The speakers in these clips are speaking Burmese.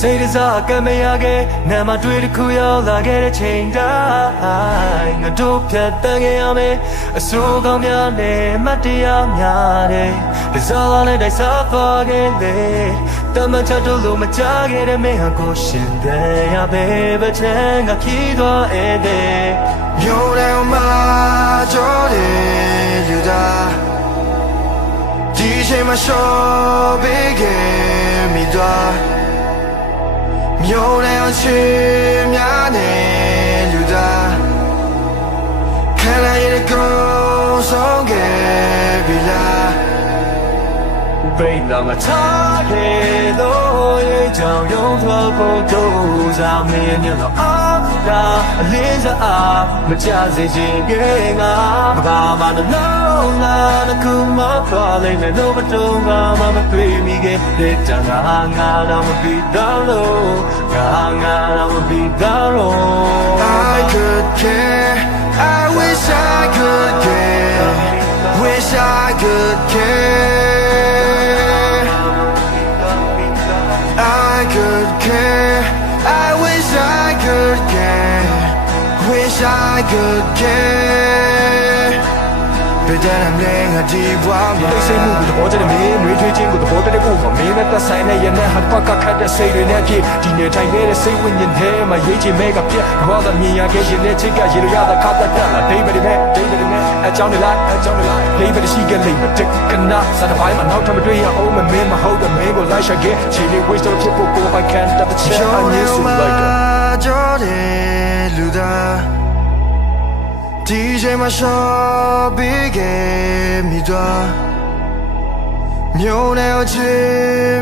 စိတ်စားကမရခဲ့နာမတွေ့တစ်ခုရောက်လာခဲ့တဲ့ချိန်တိုင်းငါတို့ဖြတ်တန်းခဲ့ရမယ်အဆိုးကောင်းများနဲ့မတရားများတယ်ဒီစားလာတဲ့စားသွားခဲ့တယ်တမချတို့လိုမကြခဲ့တဲ့မင်းဟာကိုရှင်တဲ့ရပဲဘချမ်းကခီးသွားတဲ့မျိုးတယ်မှာကြောတယ်လူသားဒီချိန်မှာရှော့ပေးခဲ့မိသွားမျိုးတယ်ချစ်များနဲ့လူသားခံလိုက်ရတဲ့ကိုယ်ဆုံးခဲ့ပြီလားဘိတ်လာမထားခဲ့လို့ရဲ့ကြောင်ရုံးထွက်ဖို့တို့စားမင်းမျက်နှာအားဒါအလင်းစားမကြစေချင်ခဲ့ငါဘာမှမလုံးလာတခုမှသွားလိမ့်မယ်လို့မတုံးကမှမတွေ့မိခဲ့တဲ့တန်ငါတော့မပြီးတော့လို့ငါတော့မပြီးတော့လို့ I could care I wish I could care wish I could care I could care I wish I could care wish I could care But then I'm laying a deep one သိစိတ်မှုကိုသဘောကျတဲ့မင်းတွေးထွေးခြင်းကိုသဘောတည်းကိုမင်းနဲ့သက်ဆိုင်တဲ့ရနဲ့ဟာပတ်ကခတ်တဲ့စိတ်တွေနဲ့ဖြစ်ဒီနေ့တိုင်းနေတဲ့စိတ်ဝိညာဉ်ထဲမှာရေးချင်မဲ့ကပြတ်ဘာသာမြင်ရခဲ့ရင်လည်းချစ်ကရေရရတာခါတတ်တာဒိဗယ်မဲ့အကြောင်းတွေလိုက်ဒိဗယ်ရှိကလေးမတက်ကနာစတဲ့ဘိုင်းမှာနောက်ထပ်မတွေ့ရအောင်မင်းမဟုတ်တဲ့မင်းကိုလိုက်ရှာခဲ့ချီလေး waste တော့ဖြစ်ဖို့ကိုယ်ပိုင်ခံတတ်တဲ့ချက်အနည်းစုလိုက်တာကြောတယ်လူသားဒီချိန်မှာရှော့ပေးခဲ့မိသွားမျိုးနဲ့ချစ်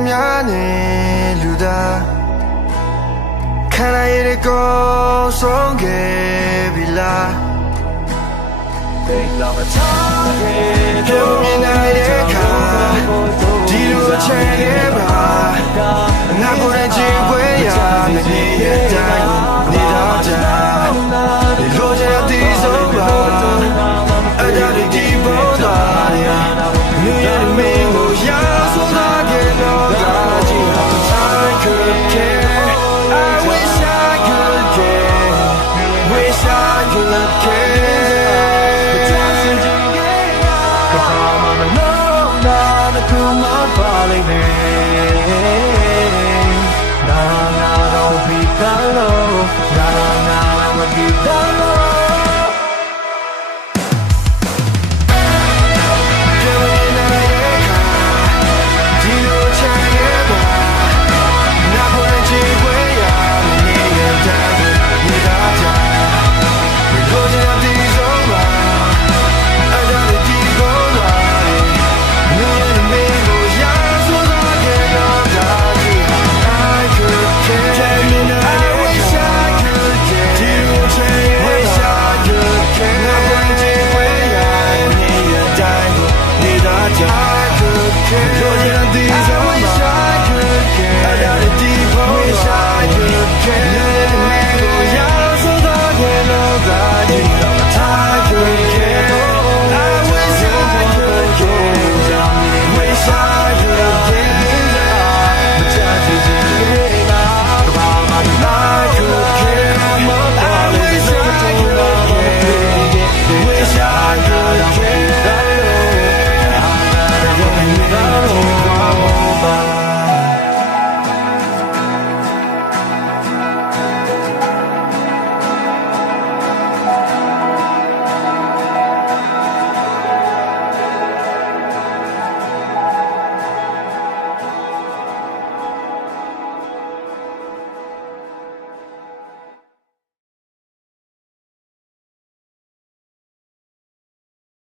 များနဲ့လူသားခံလိုက်ရတဲ့ကိုယ်ဆုံးခဲ့ပြီလားသိလာမထားခဲ့ပြုံးမြင်နိုင်တဲ့အခါဒီလိုချင်ခဲ့ပါငါကိုယ်ချင်းခွေးရမနေရတိုင်းနေတော့ကြဒီလိုချင်တဲ့ဆုံးပါအကြမ်းဒီပေါ်သွားရနေရမင်းကိုရဆုံးတာခဲ့တော့ကကြည့် I could care I wish I could care wish I could care Come on, no, no, no, come on, falling in.